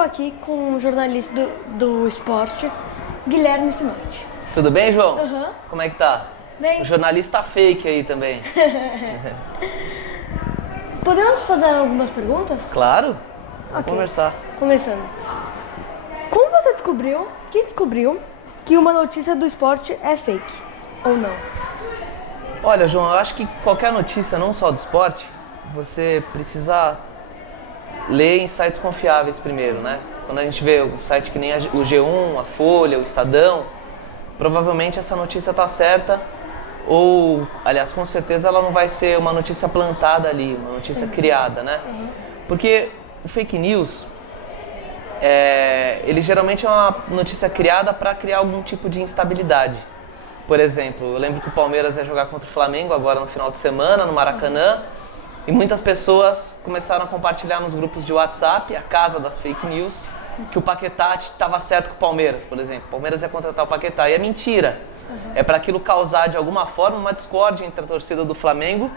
estou aqui com um jornalista do esporte, Guilherme Simonte. Tudo bem, João? Uhum. Como é que tá? Bem. O jornalista fake aí também. Podemos fazer algumas perguntas? Claro, vamos Ok. conversar. Começando. Como você descobriu que uma notícia do esporte é fake? Ou não? Olha, João, eu acho que qualquer notícia, não só do esporte, você precisa ler em sites confiáveis primeiro, né? Quando a gente vê um site que nem o G1, a Folha, o Estadão, provavelmente essa notícia está certa ou, aliás, com certeza ela não vai ser uma notícia plantada ali, uma notícia criada, né? Porque o fake news, ele geralmente é uma notícia criada para criar algum tipo de instabilidade. Por exemplo, eu lembro que o Palmeiras ia jogar contra o Flamengo agora no final de semana, no Maracanã, e muitas pessoas começaram a compartilhar nos grupos de WhatsApp, a casa das fake news, que o Paquetá estava certo com o Palmeiras, por exemplo. O Palmeiras ia contratar o Paquetá, e é mentira. É para aquilo causar de alguma forma uma discórdia entre a torcida do Flamengo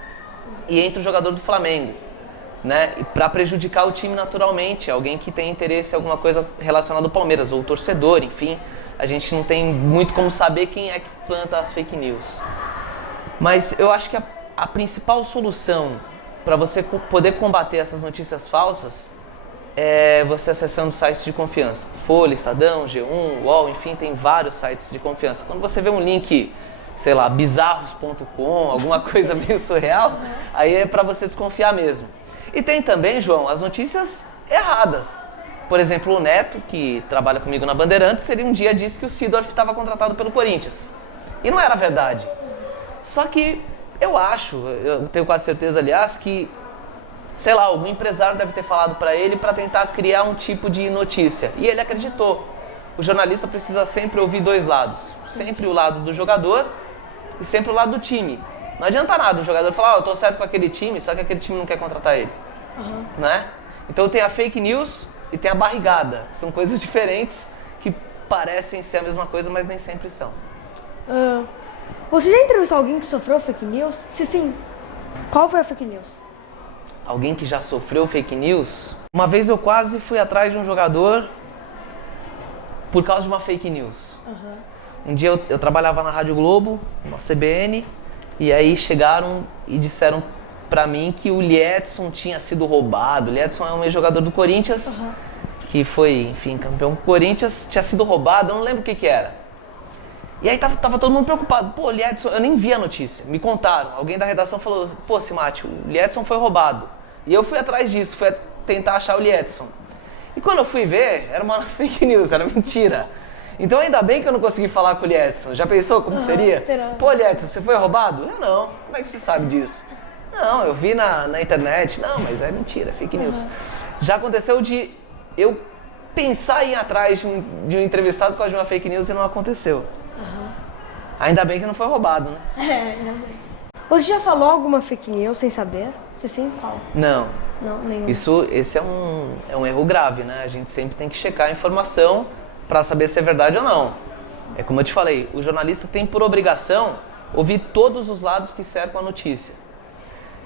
e entre o jogador do Flamengo, né? E para prejudicar o time naturalmente, alguém que tem interesse em alguma coisa relacionada ao Palmeiras, ou o torcedor, enfim. A gente não tem muito como saber quem é que planta as fake news. Mas eu acho que a principal solução para você poder combater essas notícias falsas é você acessando sites de confiança. Folha, Estadão, G1, UOL, enfim, tem vários sites de confiança. Quando você vê um link, sei lá, bizarros.com, alguma coisa meio surreal, aí é para você desconfiar mesmo. E tem também, João, as notícias erradas. Por exemplo, o Neto, que trabalha comigo na Bandeirantes, ele um dia disse que o Seedorf estava contratado pelo Corinthians. E não era verdade. Só que eu tenho quase certeza, aliás, que, sei lá, algum empresário deve ter falado para ele para tentar criar um tipo de notícia. E ele acreditou. O jornalista precisa sempre ouvir dois lados. Sempre o lado do jogador e sempre o lado do time. Não adianta nada o jogador falar, eu tô certo com aquele time, só que aquele time não quer contratar ele. Né? Então tem a fake news e tem a barrigada. São coisas diferentes que parecem ser a mesma coisa, mas nem sempre são. Você já entrevistou alguém que sofreu fake news? Se sim, qual foi a fake news? Alguém que já sofreu fake news? Uma vez eu quase fui atrás de um jogador por causa de uma fake news. Um dia eu trabalhava na Rádio Globo, na CBN, e aí chegaram e disseram pra mim que o Liedson tinha sido roubado. O Liedson é um ex-jogador do Corinthians, que foi, enfim, campeão do Corinthians, tinha sido roubado, eu não lembro o que era. E aí tava todo mundo preocupado. Pô, Liedson, eu nem vi a notícia, me contaram. Alguém da redação falou, pô, Simati, o Liedson foi roubado. E eu fui atrás disso, fui tentar achar o Liedson. E quando eu fui ver, era uma fake news, era mentira. Então ainda bem que eu não consegui falar com o Liedson. Já pensou como seria? Será? Pô, Liedson, você foi roubado? Eu não. Como é que você sabe disso? Não, eu vi na internet. Não, mas é mentira, fake news. Já aconteceu de eu pensar em ir atrás de um entrevistado por causa de uma fake news e não aconteceu. Ainda bem que não foi roubado, né? Ainda bem. Você já falou alguma fake news sem saber? Se sim, qual? Não. Não, nenhum. Esse é um erro grave, né? A gente sempre tem que checar a informação para saber se é verdade ou não. É como eu te falei, o jornalista tem por obrigação ouvir todos os lados que cercam a notícia.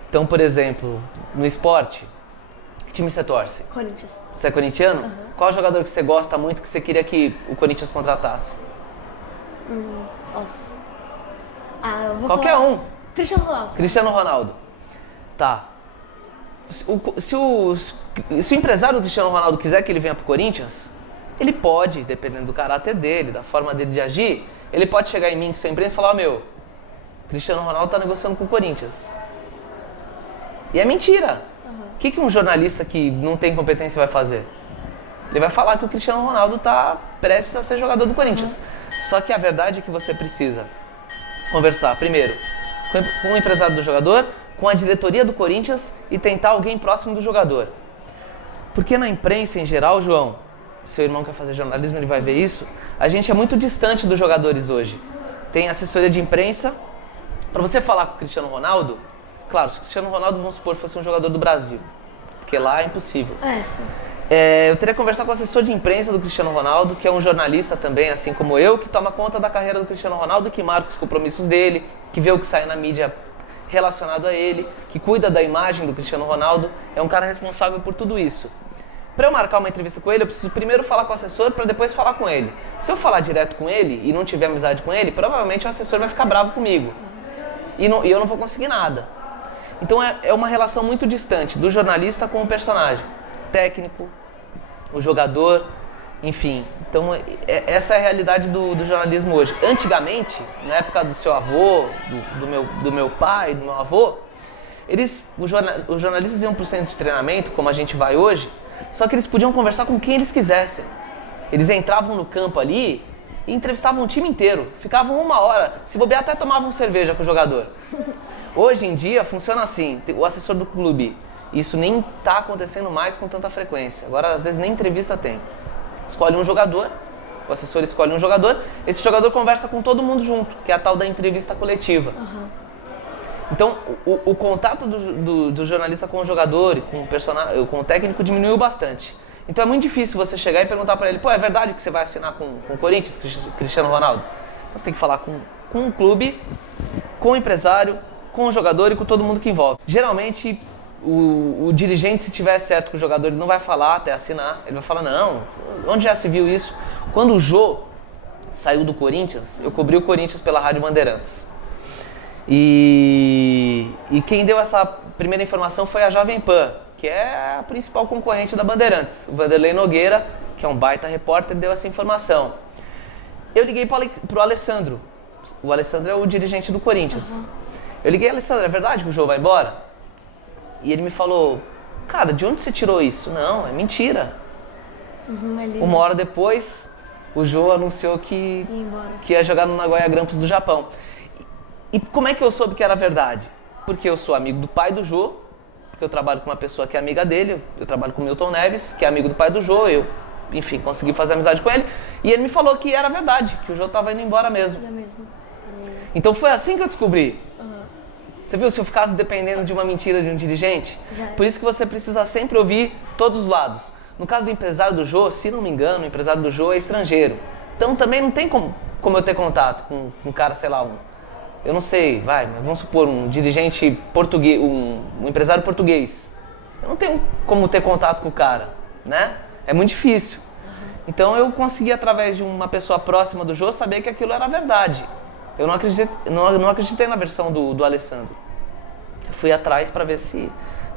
Então, por exemplo, no esporte, que time você torce? Corinthians. Você é corintiano? Qual jogador que você gosta muito que você queria que o Corinthians contratasse? Nossa. Eu vou Qualquer falar. um. Cristiano Ronaldo. Cristiano Ronaldo. Tá. Se o empresário do Cristiano Ronaldo quiser que ele venha pro Corinthians, ele pode, dependendo do caráter dele, da forma dele de agir, ele pode chegar em mim, que sou imprensa, e falar, Cristiano Ronaldo tá negociando com o Corinthians. E é mentira. O que um jornalista que não tem competência vai fazer? Ele vai falar que o Cristiano Ronaldo tá prestes a ser jogador do Corinthians. Só que a verdade é que você precisa conversar, primeiro, com o empresário do jogador, com a diretoria do Corinthians e tentar alguém próximo do jogador. Porque na imprensa em geral, João, seu irmão quer fazer jornalismo, ele vai ver isso, a gente é muito distante dos jogadores hoje. Tem assessoria de imprensa. Para você falar com o Cristiano Ronaldo, claro, se o Cristiano Ronaldo, vamos supor, fosse um jogador do Brasil, porque lá é impossível. Sim. Eu teria que conversar com o assessor de imprensa do Cristiano Ronaldo, que é um jornalista também, assim como eu, que toma conta da carreira do Cristiano Ronaldo, que marca os compromissos dele, que vê o que sai na mídia relacionado a ele, que cuida da imagem do Cristiano Ronaldo, é um cara responsável por tudo isso. Para eu marcar uma entrevista com ele, eu preciso primeiro falar com o assessor para depois falar com ele. Se eu falar direto com ele e não tiver amizade com ele, provavelmente o assessor vai ficar bravo comigo. E eu não vou conseguir nada. Então é uma relação muito distante do jornalista com o personagem. Técnico, o jogador, enfim. Então essa é a realidade do jornalismo hoje. Antigamente, na época do seu avô, do meu pai, do meu avô, os jornalistas iam para o centro de treinamento, como a gente vai hoje, só que eles podiam conversar com quem eles quisessem. Eles entravam no campo ali e entrevistavam o time inteiro. Ficavam 1 hora, se bobear até tomavam cerveja com o jogador. Hoje em dia funciona assim, o assessor do clube, isso nem está acontecendo mais com tanta frequência. Agora às vezes nem entrevista tem. Escolhe um jogador, o assessor escolhe um jogador, esse jogador conversa com todo mundo junto, que é a tal da entrevista coletiva. Então, o contato do jornalista com o jogador e com o técnico diminuiu bastante. Então é muito difícil você chegar e perguntar para ele, pô, é verdade que você vai assinar com o Corinthians, Cristiano Ronaldo? Então você tem que falar com o clube, com o empresário, com o jogador e com todo mundo que envolve. Geralmente, o dirigente, se tiver certo com o jogador, ele não vai falar até assinar. Ele vai falar, não, onde já se viu isso? Quando o Jô saiu do Corinthians, eu cobri o Corinthians pela Rádio Bandeirantes. E quem deu essa primeira informação foi a Jovem Pan, que é a principal concorrente da Bandeirantes. O Vanderlei Nogueira, que é um baita repórter, deu essa informação. Eu liguei pro Alessandro. O Alessandro é o dirigente do Corinthians. Eu liguei, Alessandro, é verdade que o Jô vai embora? E ele me falou, cara, de onde você tirou isso? Não, é mentira. 1 hora depois, o Jô anunciou que ia jogar no Nagoya Grampus do Japão. E como é que eu soube que era verdade? Porque eu sou amigo do pai do Jô, porque eu trabalho com uma pessoa que é amiga dele, eu trabalho com o Milton Neves, que é amigo do pai do Jô, enfim, consegui fazer amizade com ele, e ele me falou que era verdade, que o Jô estava indo embora mesmo. Então foi assim que eu descobri. Você viu, se eu ficasse dependendo de uma mentira de um dirigente? Por isso que você precisa sempre ouvir todos os lados. No caso do empresário do Jô, se não me engano, o empresário do Jô é estrangeiro. Então também não tem como eu ter contato com um cara, sei lá, eu não sei, vamos supor, um dirigente português, um empresário português. Eu não tenho como ter contato com o cara, né? É muito difícil. Então eu consegui, através de uma pessoa próxima do Jô, saber que aquilo era verdade. Eu não acreditei na versão do Alessandro. Eu fui atrás para ver se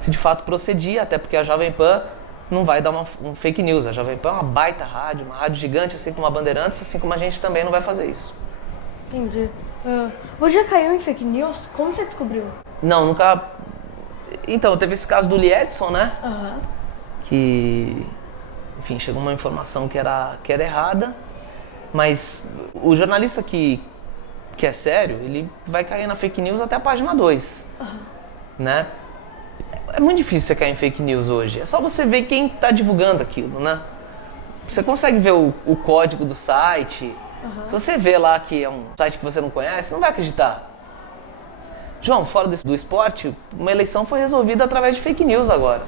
de fato procedia, até porque a Jovem Pan não vai dar um fake news. A Jovem Pan é uma baita rádio, uma rádio gigante, assim como a Bandeirantes, assim como a gente também não vai fazer isso. Entendi. Você já caiu em fake news? Como você descobriu? Não, nunca... Então, teve esse caso do Liedson, né? Que, enfim, chegou uma informação que era errada, mas o jornalista que é sério, ele vai cair na fake news até a página 2, né? É muito difícil você cair em fake news hoje, é só você ver quem está divulgando aquilo, né? Você consegue ver o código do site. Se você vê lá que é um site que você não conhece, não vai acreditar. João, fora do esporte, uma eleição foi resolvida através de fake news agora.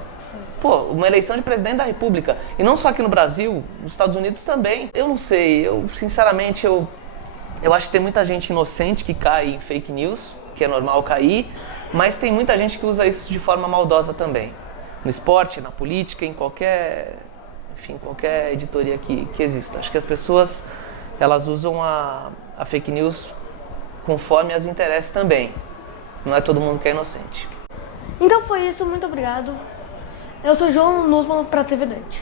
Pô, uma eleição de presidente da República. E não só aqui no Brasil, nos Estados Unidos também. Eu não sei, sinceramente, eu acho que tem muita gente inocente que cai em fake news, que é normal cair, mas tem muita gente que usa isso de forma maldosa também. No esporte, na política, em qualquer editoria que exista. Acho que as pessoas, elas usam a fake news conforme as interesses também. Não é todo mundo que é inocente. Então foi isso, muito obrigado. Eu sou João Nussmann para TV Dante.